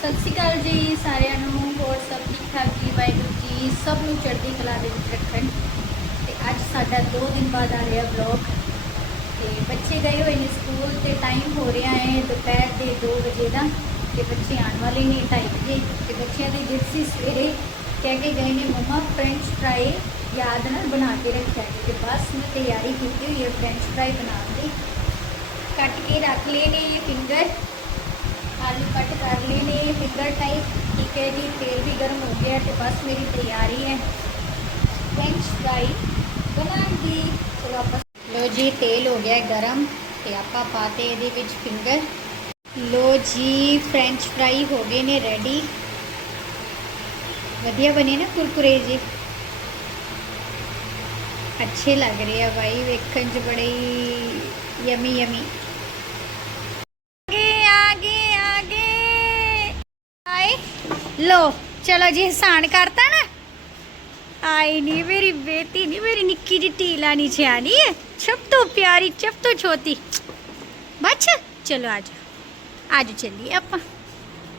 ਸਤਿ ਸ਼੍ਰੀ ਅਕਾਲ ਜੀ ਸਾਰਿਆਂ ਨੂੰ, ਹੋਰ ਸਭ ਠੀਕ ਠਾਕ ਜੀ, ਵਾਹਿਗੁਰੂ ਜੀ, ਸਭ ਨੂੰ ਚੜ੍ਹਦੀ ਕਲਾ ਦੇ ਵਿੱਚ ਰੱਖਣ। ਤੇ ਅੱਜ ਸਾਡਾ 2 ਦਿਨ ਬਾਅਦ ਆ ਰਿਹਾ ਵਲੌਗ ਤੇ ਬੱਚੇ ਗਏ ਹੋਏ ਨੇ ਸਕੂਲ ਤੇ ਟਾਈਮ ਹੋ ਰਿਹਾ ਹੈ ਦੁਪਹਿਰ ਦੇ 2 ਵਜੇ ਦਾ। ਤੇ ਬੱਚੇ ਆਉਣ ਵਾਲੇ ਨੇ 2:30 ਵਜੇ। ਤੇ ਬੱਚਿਆਂ ਦੀ ਜਿੱਦ ਸੀ ਸਵੇਰੇ ਕਹਿ ਕੇ ਗਏ ਨੇ, ਮਮਾ ਫ੍ਰੈਂਚ ਫਰਾਈ ਯਾਦ ਨਾਲ ਬਣਾ ਕੇ ਰੱਖਿਆ ਹੈ। ਤੇ ਬਸ ਮੈਂ ਤਿਆਰੀ ਕੀਤੀ ਹੋਈ ਹੈ ਫ੍ਰੈਂਚ ਫਰਾਈ ਬਣਾਉਣ ਦੀ। ਕੱਟ ਕੇ ਰੱਖ ਲਏ ਨੇ ਇਹ ਫਿੰਗਰ ਆਲੂ ਕੱਟ ਕਰ ਲਏ ਨੇ, ਫਿੰਗਰ ਟਾਈਪ ਠੀਕ ਹੈ ਜੀ, ਤੇਲ ਵੀ ਗਰਮ ਹੋ ਗਿਆ ਤੇ ਬਸ ਮੇਰੀ ਤਿਆਰੀ ਹੈ। ਫ੍ਰੈਂਚ ਫਰਾਈ ਬਣਾਉਣ ਦੀ, ਚਲੋ ਆਪਾਂ ਲੋ ਜੀ, ਤੇਲ ਹੋ ਗਿਆ ਗਰਮ ਤੇ ਆਪਾਂ ਪਾਤੇ ਇਹਦੇ ਵਿੱਚ ਫਿੰਗਰ। ਲੋ ਜੀ ਫ੍ਰੈਂਚ ਫਰਾਈ ਹੋ ਗਏ ਨੇ ਰੈਡੀ ਵਧੀਆ ਬਣੇ ਨਾ ਕੁਰਕੁਰੇ ਜੀ। ਅੱਛੇ ਲੱਗ ਰਹੇ ਆ ਭਾਈ ਵੇਖਣ 'ਚ ਬੜੇ ਹੀ ਯਮੀ ਯਮੀ। लो चलो जी हसान करता ना आई नहीं मेरी बेटी नहीं मेरी निक्की जी टीला नीचे आनी है सब तो प्यारी सब तो छोटी बच चलो आज आज चलिए आप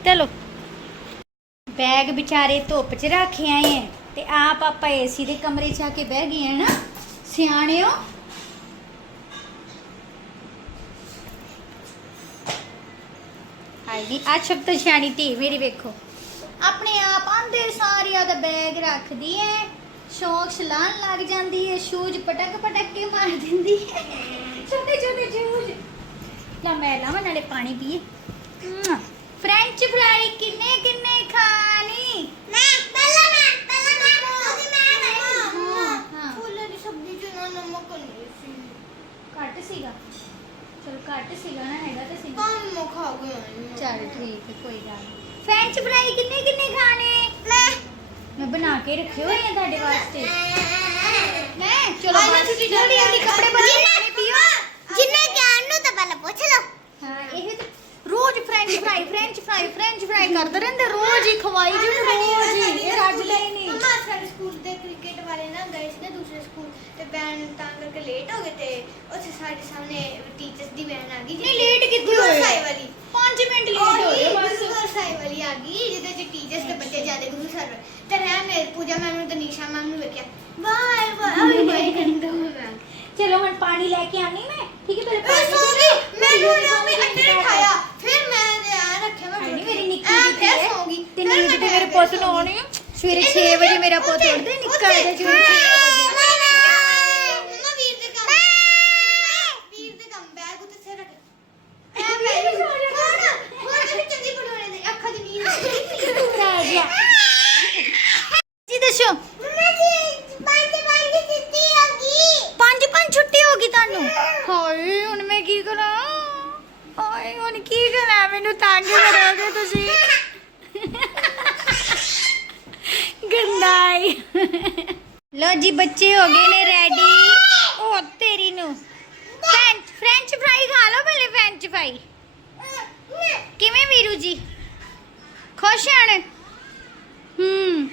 चलो ਬੈਗ ਵਿਚਾਰੇ ਧੁੱਪ 'ਚ ਰੱਖੇ ਆਏ ਆ ਤੇ ਆਪ ਆਪਾਂ ਏਸੀ ਦੇ ਕਮਰੇ 'ਚ ਆ ਕੇ ਬਹਿ ਗਏ ਆ ਨਾ ਸਿਆਣਿਓ ਹਾਈ ਨਹੀਂ ਆ ਸ਼ਬਦ ਸਿਆਣੀ ਧੀ ਮੇਰੀ ਵੇਖੋ ਆਪਣੇ ਆਪ ਆਂਦੇ ਸਾਰਿਆਂ ਦਾ ਬੈਗ ਰੱਖਦੀ ਐ। ਸ਼ੌਕ ਛਲਾਣ ਲੱਗ ਜਾਂਦੀ ਐ ਸ਼ੂਜ਼ ਪਟਕ ਪਟਕ ਕੇ ਮਾਰ ਦਿੰਦੀ ਐ। ਛੋਟੇ ਛੋਟੇ ਸ਼ੂਜ਼। ਲਾ ਮੈਂ ਲਾਵਾਂ ਨਾਲੇ ਪਾਣੀ ਪੀਏ। ਫ੍ਰੈਂਚ ਫਰਾਈ ਕਿੰਨੇ ਖਾਣੀ ਮੈਂ ਪਹਿਲਾਂ ਮੈਂ ਪਹਿਲਾਂ ਮੈਂ ਉਹਦੀ ਮੈਂ ਹਾਂ, ਹਾਂ। ਫੁੱਲਾਂ ਦੀ ਸਬਜ਼ੀ ਚ ਨਾ ਨਮਕ ਨਹੀਂ ਸੀ ਘੱਟ ਸੀਗਾ ਚਲ ਘੱਟ ਸੀਗਾ ਨਾ ਹੈਗਾ ਤਾਂ ਸੀਗਾ ਕੰਮ ਖਾ ਗਿਆ ਚਲ ਠੀਕ ਹੈ ਕੋਈ ਗੱਲ ਨਹੀਂ ਫ੍ਰੈਂਚ ਫਰਾਈ ਕਿੰਨੇ ਕਿੰਨੇ ਖਾਣੇ ਮੈਂ ਮੈਂ ਬਣਾ ਕੇ ਰੱਖੇ ਹੋਏ ਆ ਤੁਹਾਡੇ ਵਾਸਤੇ ਮੈਂ ਚਲੋ ਆਈ ਬਸ ਨਾ ਤੁਸੀਂ ਜਲਦੀ ਜਲਦੀ ਕੱਪੜੇ ਬਦਲੋ ਜਿੰਨਾ- ਪਾਣੀ ਪੀਓ ਜਿੰਨੇ ਗਿਆਨ ਨੂੰ ਤਾਂ ਪਹਿਲਾਂ ਪੁੱਛ ਲਓ ਹਾਂ ਇਹ ਤਾਂ ਰੋਜ਼ French fry French fry French fry ਕਰਦੇ ਰਹਿੰਦੇ ਰੋਜ਼ ਹੀ ਖਵਾਈ ਜੀ ਰੋਜ਼ ਹੀ। ਇਹ ਰੱਜਦਾ ਹੀ ਨਹੀਂ। ਮਮਾ ਸਾਡੇ ਸਕੂਲ ਦੇ ਕ੍ਰਿਕਟ ਵਾਲੇ ਨਾ ਗਏ ਸੀ ਨਾ ਦੂਸਰੇ ਸਕੂਲ ਤੇ ਬੈਨ ਤਾਂ ਕਰਕੇ ਲੇਟ ਹੋ ਗਏ ਤੇ ਉੱਥੇ ਸਾਡੇ ਸਾਹਮਣੇ ਟੀਚਰਸ ਦੀ ਵੈਨ ਆ ਗਈ ਨਹੀਂ ਲੇਟ ਕਿੱਥੇ ਹੋਏ? ਸਾਹਿਬ ਵਾਲੀ। 5 ਮਿੰਟ ਲੇਟ ਹੋ ਉਹੀ ਗਏ ਬਸ ਗੁਰੂ ਸਾਹਿਬ ਵਾਲੀ ਆ ਗਈ ਜਿਹਦੇ ਚ ਟੀਚਰਸ ਤੇ ਬੱਚੇ ਜਾਂਦੇ ਗੁਰੂ ਸਾਹਿਬ ਤੇ ਰਹਿ ਮੇਰੇ ਪੂਜਾ ਮੈਮ ਨੂੰ ਤੇ ਨੀਸ਼ਾ ਮੈਮ ਨੂੰ ਵੇਖਿਆ। ਵਾਹ ਵਾਹ ਆਈ ਵਾਹ ਕੰਦਾ ਮੈਂ ਚਲੋ ਹੁਣ ਪਾਣੀ ਲੈ ਕੇ ਆਨੀ ਮੈਂ। ਠੀਕ ਹੈ ਪਹਿਲੇ ਪਾਣੀ ਸੋ ਪੀ ਗਈ ਮੈਨੂੰ ਨਾ ਮੈਂ ਮੈਂ ਧਿਆਨ ਰੱਖਿਆ ਮੈਂ ਨਹੀਂ ਮੇਰੀ ਨਿੱਕੀ ਜਿਹੀ ਫਿਰ ਹੈ। ਤੇ ਨੀਂਦ ਤੇ ਮੇਰੇ ਪੁੱਤ ਨੂੰ। ਆਉਣੀ ਆ। ਸਵੇਰੇ 6 ਵਜੇ ਮੇਰਾ ਪੁੱਤ ਉੱਠਦਾ ਨਿੱਕਾ ਜਿਹਾ ਸਵੇਰੇ ਮੈਨੂੰ ਤੰਗ ਕਰੋਗੇ ਤੁਸੀਂ। ਗੰਦਾਈ। ਲੋ ਜੀ ਬੱਚੇ ਹੋ ਗਏ ਨੇ ਰੈਡੀ ਉਹ ਤੇਰੀ ਨੂੰ। ਫ੍ਰੈਂਚ ਫ੍ਰੈਂਚ ਫਰਾਈ ਖਾ ਲਓ ਪਹਿਲੇ ਫ੍ਰੈਂਚ ਫਰਾਈ ਕਿਵੇਂ ਵੀਰੂ ਜੀ? ਖੁਸ਼ ਹਨ ਹੂੰ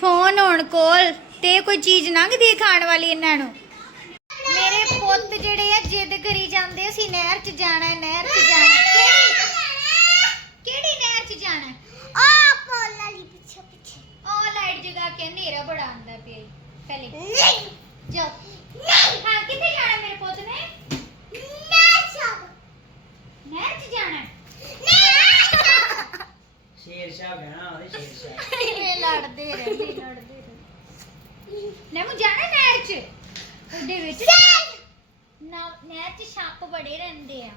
ਫੋਨ ਹੋਣ ਕੋਲ ਤੇ ਕੋਈ ਚੀਜ਼ ਲੰਘਦੀ ਖਾਣ ਵਾਲੀ ਇਹਨਾਂ ਨੂੰ? ਮੇਰੇ ਪੁੱਤ ਜਿਹੜੇ ਆ ਜਿੱਦ ਕਰੀ ਜਾਂਦੇ ਅਸੀਂ ਨਹਿਰ 'ਚ ਜਾਣਾ ਹੈ, ਨਹਿਰ 'ਚ ਜਾਣਾ। ਹੈ। ਕਿਹੜੀ ਕਿਹੜੀ ਨਹਿਰ 'ਚ ਜਾਣਾ? ਆ ਪੋਲਾ ਲਈ ਪਿੱਛੇ ਪਿੱਛੇ। ਉਹ ਲਾਈਟ ਜਗਾ ਕੇ ਹਨੇਰਾ ਬੜਾ ਆਂਦਾ ਪਿਆ ਈ। ਪਹਿਲੇ। ਨਹੀਂ। ਜਾਓ। ਨਹੀਂ। ਹਾਂ ਕਿੱਥੇ ਜਾਣਾ ਮੇਰੇ ਪੁੱਤ ਨੇ? ਨਾ ਸਭ ਨਹਿਰ 'ਚ ਜਾਣਾ ਹੈ। ਸ਼ੇਰ ਸ਼ਾਹ ਬਹਿਣਾ ਉਹਦੇ ਸ਼ੇਰ ਸ਼ਾਹ। ਇਹ ਲੜਦੇ ਰਹਿੰਦੇ ਲੜਦੇ ਰਹਿੰਦੇ। ਲੈ ਮੈਂ ਜਾਣਾ ਨਹਿਰ 'ਚ? ਉਹਦੇ ਵਿੱਚ? ਨਾ ਨਹਿਰ 'ਚ ਸੱਪ ਬੜੇ ਰਹਿੰਦੇ ਆ।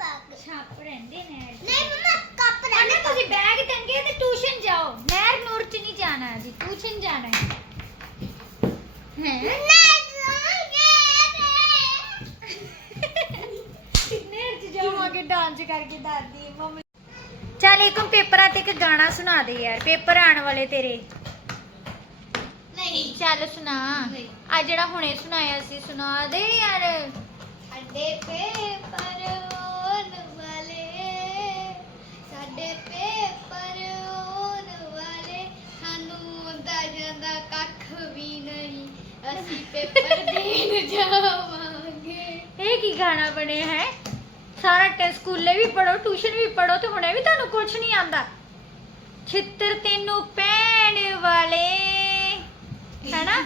ਕੱਪ ਲੈ ਨੂੰ ਬਾਗ ਸੱਪ ਰਹਿੰਦੇ ਨਹਿਰ 'ਚ ਨਹੀਂ ਮਮਾ ਕੱਪ ਲੈ ਕਹਿੰਦੇ ਤੁਸੀਂ ਬੈਗ ਟੰਗੇ ਤੇ ਟਿਊਸ਼ਨ ਜਾਓ। ਨਹਿਰ ਨੂਰ 'ਚ ਨਹੀਂ ਜਾਣਾ ਜੀ ਟਿਊਸ਼ਨ ਜਾਣਾ ਹੈ। ਹੈ? ਨਹਿਰ 'ਚ ਜਾਵਾਂਗੇ ਡਾਂਸ ਕਰਕੇ ਦਾਦੀ ਮੰਮੀ। ਚੱਲ ਇੱਕ ਪੇਪਰਾਂ ਤੇ ਇੱਕ ਗਾਣਾ ਸੁਣਾ ਦੇ ਯਾਰ ਪੇਪਰ ਆਣ ਵਾਲੇ ਤੇਰੇ। ਨਹੀਂ। ਚੱਲ ਸੁਣਾ। ਆ ਜਿਹੜਾ ਹੁਣੇ ਸੁਣਾਇਆ ਸੀ ਸੁਣਾ ਦੇ ਯਾਰ। ਸਾਡੇ ਪੇਪਰ ਅਸੀਂ ਪੇਪਰ ਦੇਣ ਜਾਵਾਂਗੇ। ਇਹ ਕੀ ਗਾਣਾ ਬਣਿਆ ਹੈ? ਸਾਰਾ ਟੇ ਸਕੂਲੇ ਵੀ ਪੜੋ ਟਿਊਸ਼ਨ ਵੀ ਪੜੋ ਤੇ ਹੁਣੇ ਵੀ ਤੁਹਾਨੂੰ ਕੁਝ ਨਹੀਂ ਆਂਦਾ। ਛਿੱਤਰ ਤੈਨੂੰ ਪੈਣ ਵਾਲੇ। ਹੈਨਾ?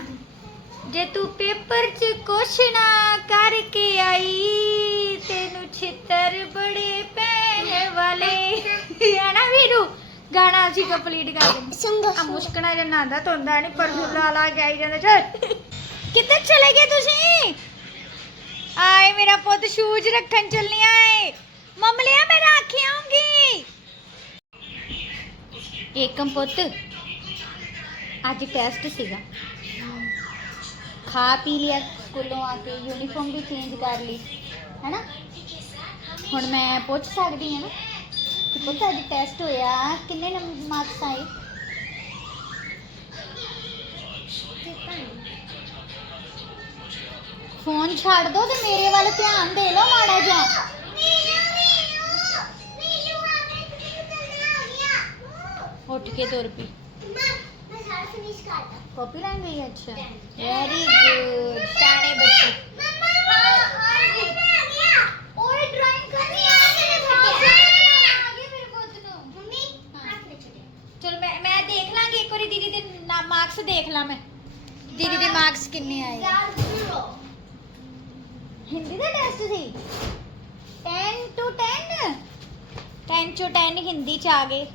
ਜੇ ਤੂੰ ਪੇਪਰ 'ਚ ਕੁਛ ਨਾ ਕਰਕੇ ਆਈ ਤੈਨੂੰ ਛਿੱਤਰ ਬੜੇ ਪੈਣ ਵਾਲੇ। ਹੈਨਾ ਵੀਰੂ? ਗਾਣਾ ਅਸੀਂ ਕੰਪਲੀਟ ਕਰ ਦਿੰਦੇ। ਆ ਮੁਸ਼ਕਣਾ ਜਿਹਾ ਨਾਂਦਾ ਤੋਂਦਾ ਨਹੀਂ ਪਰ ਹੁਲਾ ਲਾ ਕੇ ਆਈ ਜਾਂਦਾ ਚੱਲ। ਕਿੱਧਰ ਚਲੇ ਗਏ ਤੁਸੀਂ? ਆਏ ਮੇਰਾ ਪੁੱਤ ਸ਼ੂਜ਼ ਰੱਖਣ ਚੱਲੀਆਂ ਏ ਮਮਲਿਆ, ਮੈਂ ਰੱਖ ਆਉਂਗੀ ਏਕਮ ਪੁੱਤ, ਅੱਜ ਟੈਸਟ ਸੀਗਾ। ਖਾ ਪੀ ਲਿਆ, ਸਕੂਲੋਂ ਆ ਕੇ ਯੂਨੀਫਾਰਮ ਵੀ ਚੇਂਜ ਕਰ ਲਈ, ਹੈਨਾ? ਹੁਣ ਮੈਂ ਪੁੱਛ ਸਕਦੀ ਹਾਂ ਨਾ ਕਿ ਪੁੱਤ ਅੱਜ ਟੈਸਟ ਹੋਇਆ, ਕਿੰਨੇ ਨੰਬਰ ਮਾਰਕਸ ਆਏ? ਫੋਨ ਛੱਡ ਦੋ ਤੇ ਮੇਰੇ ਵੱਲ ਧਿਆਨ ਦੇ ਲਓ ਮਾੜਾ ਜਿਹਾ। ਉੱਠ ਕੇ ਤੁਰ ਪਈ। ਕਾਪੀ ਲੈਣ ਗਈ? ਅੱਛਾ। ਵੈਰੀ ਗੁੱਡ ਸਿਆਣੇ ਬੱਚੇ ਚਲ ਮੈਂ ਮੈਂ ਦੇਖ ਲਾਂਗੀ ਇੱਕ ਵਾਰੀ ਦੀਦੀ ਦੇ ਮਾਰਕਸ ਦੇਖ ਲਾਂ ਮੈਂ ਦੀਦੀ ਦੇ ਮਾਰਕਸ ਕਿੰਨੇ ਆਏ ਹਿੰਦੀ ਦਾ ਟੈਸਟ ਸੀ 10 ਟੂ 10 10 ਚੋਂ 10 ਹਿੰਦੀ ਚ ਆ ਗਏ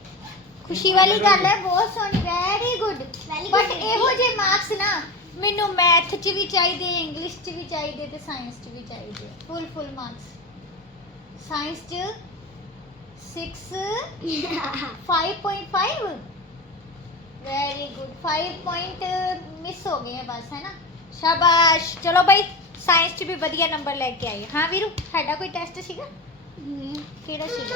ਖੁਸ਼ੀ ਵਾਲੀ ਗੱਲ ਹੈ ਬਹੁਤ ਸੋਹਣੀ ਵੈਰੀ ਗੁੱਡ ਬਟ ਇਹੋ ਜਿਹੇ ਮਾਰਕਸ ਨਾ ਮੈਨੂੰ ਮੈਥ ਚ ਵੀ ਚਾਹੀਦੇ ਇੰਗਲਿਸ਼ ਚ ਵੀ ਚਾਹੀਦੇ ਤੇ ਸਾਇੰਸ ਚ ਵੀ ਚਾਹੀਦੇ ਫੁੱਲ ਫੁੱਲ ਮਾਰਕਸ ਸਾਇੰਸ ਚ 6 5.5 ਵੈਰੀ ਗੁੱਡ 5 ਪੁਆਇੰਟ ਮਿਸ ਹੋ ਗਏ ਹੈ ਬਸ ਹੈ ਨਾ ਸ਼ਾਬਾਸ਼ ਚਲੋ ਬਈ ਸਾਇੰਸ ਚ ਵੀ ਵਧੀਆ ਨੰਬਰ ਲੈ ਕੇ ਆਏ ਹਾਂ ਵੀਰੂ ਸਾਡਾ ਕੋਈ ਟੈਸਟ ਸੀਗਾ? ਕਿਹੜਾ ਸੀਗਾ?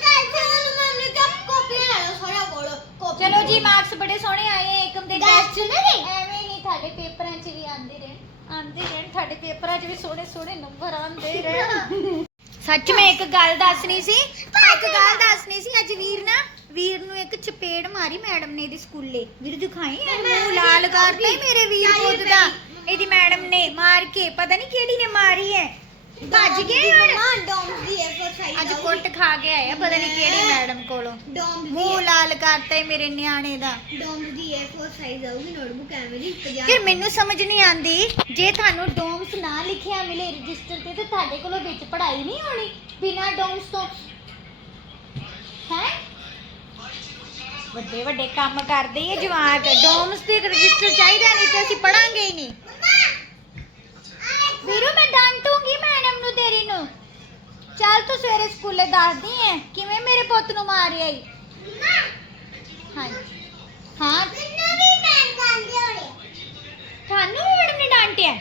ਚਲੋ ਜੀ ਮਾਰਕਸ ਬੜੇ ਸੋਹਣੇ ਆਏ ਏਕਮ ਦੇ ਟੈਸਟ 'ਚ ਐਵੇਂ ਨਹੀਂ ਤੁਹਾਡੇ ਪੇਪਰਾਂ 'ਚ ਵੀ ਆਉਂਦੇ ਰਹਿਣ ਆਉਂਦੇ ਰਹਿਣ ਤੁਹਾਡੇ ਪੇਪਰਾਂ 'ਚ ਵੀ ਸੋਹਣੇ ਸੋਹਣੇ ਨੰਬਰ ਆਉਂਦੇ ਰਹਿਣ। ਸੱਚ ਮੈਂ ਇੱਕ ਗੱਲ ਦੱਸਣੀ ਸੀ ਇੱਕ ਗੱਲ ਦੱਸਣੀ ਸੀ ਅੱਜ ਵੀਰ ਨਾ ਵੀਰ ਨੂੰ ਇੱਕ ਚਪੇੜ ਮਾਰੀ ਮੈਡਮ ਨੇ ਇਹਦੇ ਸਕੂਲੇ। ਵੀਰ ਦਿਖਾਈ ਐ ਮੂੰਹ ਲਾਲ ਕਰਤਾ ਮੇਰੇ ਵੀਰ ਪੁੱਤ ਦਾ। ਇਹਦੀ ਮੈਡਮ ਨੇ ਮਾਰ ਕੇ ਪਤਾ ਨਹੀਂ ਕਿਹੜੀ ਨੇ ਮਾਰੀ ਐ। ਭੱਜ ਗਏ ਹੁਣ? ਅੱਜ ਕੁੱਟ ਖਾ ਕੇ ਆਏ ਆ ਪਤਾ ਨਹੀਂ ਕਿਹੜੀ ਮੈਡਮ ਕੋਲੋਂ। ਮੂੰਹ ਲਾਲ ਕਰਤਾ ਈ ਮੇਰੇ ਨਿਆਣੇ ਦਾ। ਫਿਰ ਮੈਨੂੰ ਸਮਝ ਨਹੀਂ ਆਂਦੀ ਜੇ ਤੁਹਾਨੂੰ ਡੋਮਸ ਨਾ ਲਿਖਿਆ ਮਿਲੇ ਰਜਿਸਟਰ ਤੇ ਤੇ ਤੁਹਾਡੇ ਕੋਲੋਂ ਵਿੱਚ ਪੜ੍ਹਾਈ ਨਹੀਂ ਹੋਣੀ ਬਿਨਾ ਡੋਮਸ ਤੋਂ। ਹੈ? ਵੱਡੇ ਵੱਡੇ ਕੰਮ ਕਰਦੇ ਇਹ ਜਵਾਕ ਡੋਮਸ ਤੇ ਰਜਿਸਟਰ ਚਾਹੀਦਾ ਨਹੀਂ ਤੇ ਅਸੀਂ ਪੜਾਂਗੇ ਹੀ ਨਹੀਂ ਵੀਰੂ ਮੈਂ ਡਾਂਟੂਗੀ ਮੈਡਮ ਨੂੰ ਤੇਰੀ ਨੂੰ? ਚੱਲ ਤੂੰ ਸਵੇਰੇ ਸਕੂਲੇ ਦੱਸਦੀ ਐ, ਕਿਵੇਂ ਮੇਰੇ ਪੁੱਤ ਨੂੰ ਮਾਰਿਆ ਈ ਹਾਂ ਹਾਂ। ਤੁਹਾਨੂੰ ਵੀ ਮੈਡਮ ਨੇ ਡਾਂਟਿਆ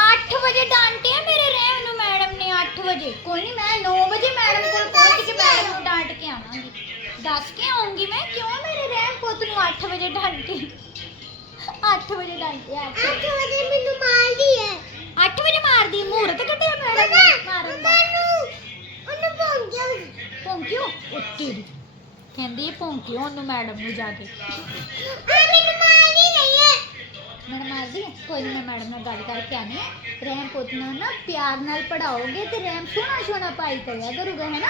8 ਵਜੇ ਡਾਂਟਿਆ ਮੇਰੇ ਰਹਿਮ ਨੂੰ ਮੈਡਮ ਨੇ 8 ਵਜੇ। ਕੋਈ ਨਹੀਂ ਮੈਂ 9 ਵਜੇ ਮੈਡਮ ਕੋਲ ਪਹੁੰਚ ਕੇ ਮੈਡਮ ਨੂੰ ਡਾਂਟ ਕੇ ਆਵਾਂਗੀ। ਦੱਸ ਕੇ ਆਉਂਗੀ ਮੈਂ, ਕਿਉਂ ਮੇਰੇ ਰਹਿਮ ਪੁੱਤ ਨੂੰ 8 ਵਜੇ ਡਾਂਟੀ? 8 ਵਜੇ ਡਾਂਟਿਆ 8 ਵਜੇ ਮਾਰਦੀ ਮੂਹਰਤ ਕੱਢਿਆ ਮੈਡਮ ਨੇ ਮਾਰਨ ਦਾ। ਭੌਂਕਿਓ? ਉੱਤੀ ਦੀ ਕਹਿੰਦੀ ਭੌਂਕਿਓ ਉਹਨੂੰ ਮੈਡਮ ਨੂੰ ਜਾ ਕੇ। ਮੈਡਮ ਮਾਰਦੀ ਹੈ ਕੋਈ ਨਹੀਂ ਮੈਂ ਮੈਡਮ ਨਾਲ ਗੱਲ ਕਰਕੇ ਹੈ ਰਹਿਮ ਪੁੱਤ ਨੂੰ ਨਾ ਪਿਆਰ ਨਾਲ ਪੜਾਓਗੇ ਤੇ ਰਹਿਮ ਸੋਹਣਾ ਸੋਹਣਾ ਪਾਈ ਕਰਿਆ ਕਰੂਗਾ ਹੈ ਨਾ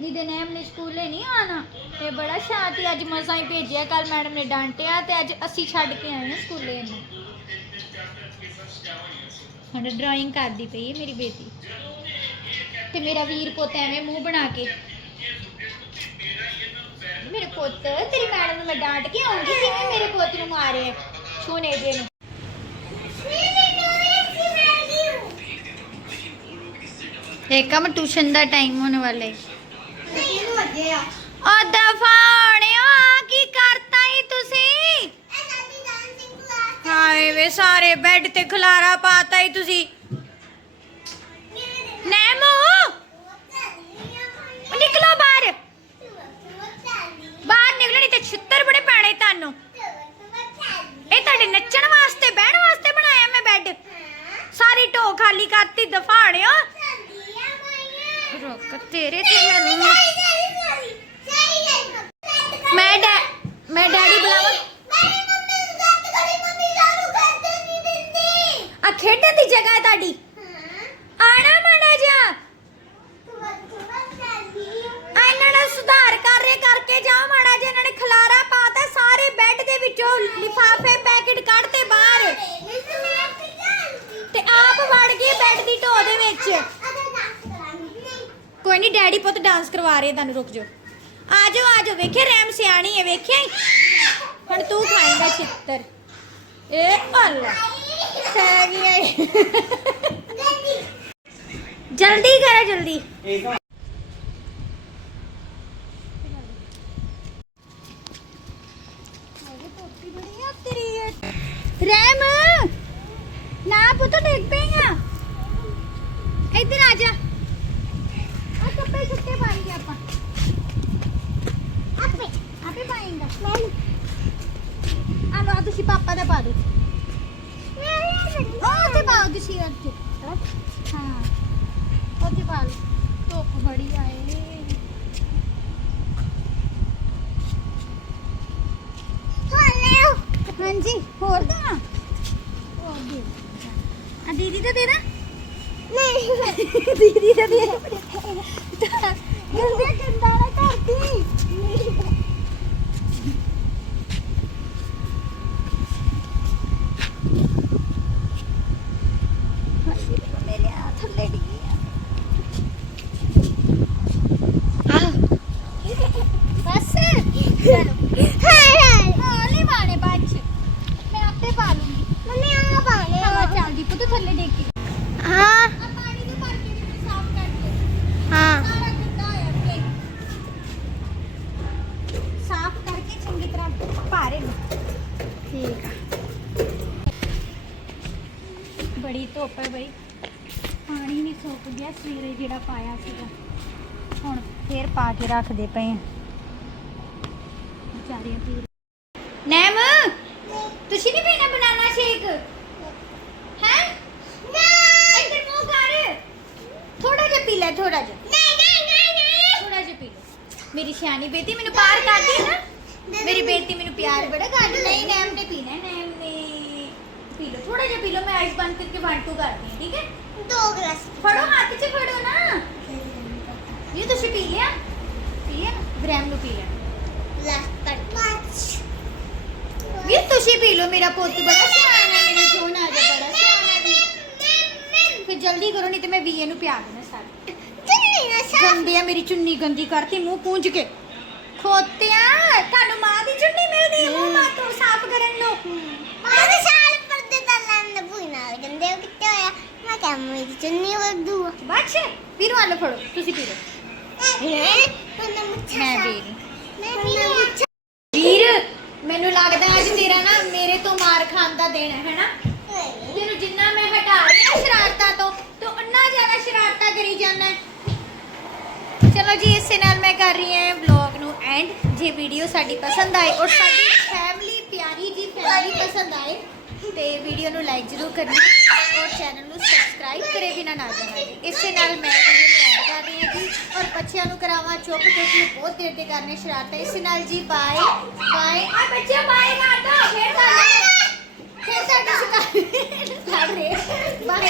ਜਿਹਦੇ ਨੇਮ ਨੇ ਸਕੂਲੇ ਨਹੀਂ ਆਣਾ ਤੇ ਬੜਾ ਸ਼ਾਂਤੀ ਅੱਜ ਮਸਾਂ ਹੀ ਭੇਜਿਆ ਕੱਲ ਮੈਡਮ ਨੇ ਡਾਂਟਿਆ ਤੇ ਅੱਜ ਅਸੀਂ ਛੱਡ ਕੇ ਆਏ ਹਾਂ ਸਕੂਲੇ ਇਹਨੂੰ ਹੁਣ ਡਰਾਇੰਗ ਕਰਦੀ ਪਈ ਹੈ ਮੇਰੀ ਬੇਟੀ। ਤੇ ਮੇਰਾ ਵੀਰ ਪੁੱਤ ਐਵੇਂ ਮੂੰਹ ਬਣਾ ਕੇ, ਮੇਰੇ ਪੁੱਤ, ਤੇਰੀ ਮੈਡਮ ਨੂੰ ਮੈਂ ਡਾਂਟ ਕੇ ਆਉਂਗੀ ਜਿਵੇਂ ਮੇਰੇ ਪੁੱਤ ਨੂੰ ਮਾਰਿਆ? ਛੋਨੇ ਜੇ ਨੂੰ। ਏਕਮ ਟਿਊਸ਼ਨ ਦਾ ਟਾਈਮ ਹੋਣ ਵਾਲਾ ਹੈ। ਆ। ਸਾਰੇ ਬੈੱਡ ਤੇ ਖਲਾਰਾ ਪਾਤਾ ਈ ਤੁਸੀਂ। ਨੈਮੋ ਨਿਕਲੋ ਬਾਹਰ। ਬਾਹਰ ਨਿਕਲੋ ਤੇ ਛਿੱਤਰ ਬੜੇ ਪੈਣੇ ਤੁਹਾਨੂੰ। ਇਹ ਤੁਹਾਡੇ ਨੱਚਣ ਵਾਸਤੇ ਬਹਿਣ ਵਾਸਤੇ ਬਣਾਇਆ ਮੈਂ ਬੈੱਡ। ਸਾਰੀ ਢੋ ਖਾਲੀ ਕਰਤੀ ਦਫਾਣਿਓ ਰੁਕ ਤੇਰੇ ਤੇ ਮੈਨੂੰ ਮੈਂ ਡੈ ਮੈਂ ਡੈਡੀ ਬੁਲਾਵਾਂ। ਆ ਖੇਡਣ ਦੀ ਜਗ੍ਹਾ ਹੈ ਤੁਹਾਡੀ। ਆਣਾ ਮਾੜਾ ਜਾ ਆ ਇਹਨਾਂ ਨੇ ਸੁਧਾਰ ਕਰ ਕਰਕੇ ਜਾਓ ਮਾੜਾ ਜਿਹਾ। ਇਹਨਾਂ ਨੇ ਖਲਾਰਾ ਪਾਤਾ ਸਾਰੇ ਬੈੱਡ ਦੇ ਵਿੱਚੋਂ ਲਿਫਾਫੇ, ਪੈਕੇਟ ਕੱਢਤੇ ਬਾਹਰ। ਤੇ ਆਪ ਵੜ ਗਏ ਬੈੱਡ ਦੀ ਢੋ ਦੇ ਵਿੱਚ। ਕੋਈ ਨਹੀਂ ਡੈਡੀ ਪੁੱਤ ਡਾਂਸ ਕਰਵਾ ਰਹੇ ਤੁਹਾਨੂੰ ਰੁਕ ਜਾਓ। ਆ ਜਾਓ ਆ ਰੈਮ ਸਿਆਣੀ ਹੈ ਵੇਖਿਆ ਹੁਣ ਤੂੰ ਖਾਏਂਗਾ ਛਿੱਤਰ। ਇਹ ਅੱਲਾ, ਸਹਿ ਗਿਆ ਜਲਦੀ ਕਰੋ, ਜਲਦੀ। ਇੱਕ ਰੈਮ, ਨਾ ਪੁੱਤ, ਦੇਖ ਪਏਗਾ ਇੱਧਰ ਆ ਜਾ ਆ ਕੱਪੜੇ ਸੁੱਤੇ ਪਾਏਂਗੇ ਆਪਾਂ ਆਪੇ ਆਪੇ ਪਾਏਂਗਾ ਆ ਲੋ ਤੁਸੀਂ ਪਾਪਾ ਦਾ ਪਾ ਦੋ ਉਹ ਤੇ ਪਾਓ ਤੁਸੀਂ ਉੱਥੇ ਹਾਂ ਉੱਥੇ ਪਾ ਲਓ ਧੁੱਪ ਬੜੀ ਆਏ ਹਾਂਜੀ ਹੋਰ ਦਵਾਂ ਹੋਰ ਦੇ ਆ ਦੀਦੀ ਤਾਂ ਦੇ ਦਾਂ ਨਹੀਂ ਦੀਦੀ ਤਾਂ ਦੇ ਜਲਦੀ ਗੰਦਾ ਨਾ ਕਰਦੀ ਮੇਰੇ ਆ ਥੱਲੇ ਡਿੱਗੀ ਆ ਆਹ ਬਸ ਚਲੋ ਹਾਂ ਨਹੀਂ ਪਾਣੇ ਬਾਅਦ ਚ ਮੈਂ ਆਪੇ ਪਾ ਲੂੰਗੀ ਹਵਾ ਚੱਲਦੀ ਪੁੱਤ ਥੱਲੇ ਡਿੱਗ ਕੇ ਆ ਪਾਣੀ ਦੇ ਭਰ ਕੇ ਵੀ ਸਾਫ਼ ਕਰਕੇ ਸਾਰਾ ਗੰਦਾ ਹੋਇਆ ਪਿਆ ਸਾਫ਼ ਕਰਕੇ ਚੰਗੀ ਤਰ੍ਹਾਂ ਭਾਰੇ ਨੂੰ ਠੀਕ ਆ ਬੜੀ ਧੁੱਪ ਹੈ ਬਈ। ਪਾਣੀ ਵੀ ਸੁੱਕ ਗਿਆ, ਸਵੇਰੇ ਜਿਹੜਾ ਪਾਇਆ ਸੀਗਾ। ਹੁਣ ਫੇਰ ਪਾ ਕੇ ਰੱਖਦੇ ਪਏ ਆ। ਵਿਚਾਰੀਆਂ ਪੀ ਨੈਮ, ਤੁਸੀਂ ਨਹੀਂ ਪੀਣਾ ਬਨਾਨਾ ਸ਼ੇਕ? ਹੈ? ਇੱਧਰ ਮੂੰਹ ਕਰ। ਥੋੜਾ ਜਿਹਾ ਪੀ ਲੈ ਥੋੜਾ ਜਿਹਾ। ਥੋੜਾ ਜਿਹਾ ਪੀ ਲੈ। ਮੇਰੀ ਸਿਆਣੀ ਬੇਟੀ ਮੈਨੂੰ ਪਾਰ ਕਰਦੀ ਹੈ ਨਾ। ਮੇਰੀ ਬੇਟੀ ਮੈਨੂੰ ਪਿਆਰ ਬੜਾ ਕਰਦੀ ਨਹੀਂ, ਨੈਮ ਨੇ ਪੀਣਾ ਨੈਮ। ਥੋੜਾ ਜਿਹਾ ਪੀ ਲਓ ਮੈਂ ਆਈਸ ਬੰਦ ਕਰਕੇ 1 2 ਕਰਦੀ ਹਾਂ ਠੀਕ ਹੈ ਫੜੋ ਹੱਥ 'ਚ ਫੜੋ ਨਾ ਇਹ ਤੁਸੀਂ ਪੀ ਲਿਆ ਪੀ ਲਿਆ ਨਾ? ਗ੍ਰੈਮ ਨੂੰ ਪੀ ਲਿਆ ਵੀ ਤੁਸੀਂ ਪੀ ਲਓ ਮੇਰਾ ਪੁੱਤ ਬੜਾ ਸਿਆਣਾ ਹੈ ਮੇਰਾ ਸੋਨਾ ਜਿਹਾ ਬੜਾ ਸਿਆਣਾ ਹੈ ਵੀ। ਫਿਰ ਜਲਦੀ ਕਰੋ ਨਹੀਂ ਤੇ ਮੈਂ ਵੀਏ ਨੂੰ ਪਿਆ ਦੇਣਾ ਸਾਰੇ ਗੰਦੀ ਆ ਮੇਰੀ ਚੁੰਨੀ ਗੰਦੀ ਕਰਤੀ ਮੂੰਹ ਪੂੰਝ ਕੇ ਖੋਤਿਆ ਤੁਹਾਨੂੰ ਮਾਂ ਦੀ ਚੁੰਨੀ ਮਿਲਦੀ ਹੈ ਮੂੰਹ ਮਾਂ ਤੋਂ ਸਾਫ਼ ਕਰਨ ਨੂੰ ਚੁੰਨੀ ਵਰਦੂ ਬੱਚ ਵੀਰੋ ਆਲੋ ਫੜੋ ਤੁਸੀਂ ਪੀ ਲਓ ਮੈਂ ਵੀ ਮੈਂ ਵੀਰ ਮੈਨੂੰ ਲੱਗਦਾ ਅੱਜ ਤੇਰਾ ਨਾ ਮੇਰੇ ਤੋਂ ਮਾਰ ਖਾਣ ਦਾ ਦਿਨ ਹੈ ਹੈਨਾ? ਤੈਨੂੰ ਜਿੰਨਾ ਮੈਂ ਹਟਾ ਲਿਆ ਸ਼ਰਾਰਤਾਂ ਤੋਂ ਤੂੰ ਉਨਾ ਜ਼ਿਆਦਾ ਸ਼ਰਾਰਤਾਂ ਕਰੀ ਜਾਂਦਾ ਹੈ। ਚਲੋ ਜੀ ਇਸੇ ਨਾਲ ਮੈਂ ਕਰ ਰਹੀ ਹਾਂ ਵਲੌਗ ਨੂੰ ਐਂਡ ਜੇ ਵੀਡੀਓ ਸਾਡੀ ਪਸੰਦ ਆਏ ਔਰ ਸਾਡੀ ਫੈਮਿਲੀ ਪਿਆਰੀ ਜੀ ਫੈਮਿਲੀ ਪਸੰਦ ਆਏ ਤੇ ਵੀਡੀਓ ਨੂੰ ਲਾਈਕ ਜ਼ਰੂਰ ਕਰਨਾ। ਔਰ ਚੈਨਲ ਨੂੰ ਸਬਸਕ੍ਰਾਈਬ ਕਰੇ ਬਿਨਾ ਨਾ ਜਾਣਾ ਜੀ ਇਸੇ ਨਾਲ ਮੈਂ ਵੀਡੀਓ ਨੂੰ ਐਂਡ ਕਰ ਰਹੀ ਹਾਂ ਜੀ। ਔਰ ਬੱਚਿਆਂ ਨੂੰ ਕਰਾਵਾਂ ਚੁੱਪ ਕਿਉਂਕਿ ਬਹੁਤ ਦੇਰ ਦੇ ਕਰਨੇ ਸ਼ਰਾਰਤਾਂ ਇਸੇ ਨਾਲ ਜੀ ਬਾਏ ਬਾਏ ਆ ਬੱਚੇ ਬਾਏ ਕਰ ਦੋ ਫੇਰ ਕਰ ਫਿਰ ਸਾਡੇ ਸ਼ਿਕਾਰ ਲੜ ਰਹੇ। ਬਾਏ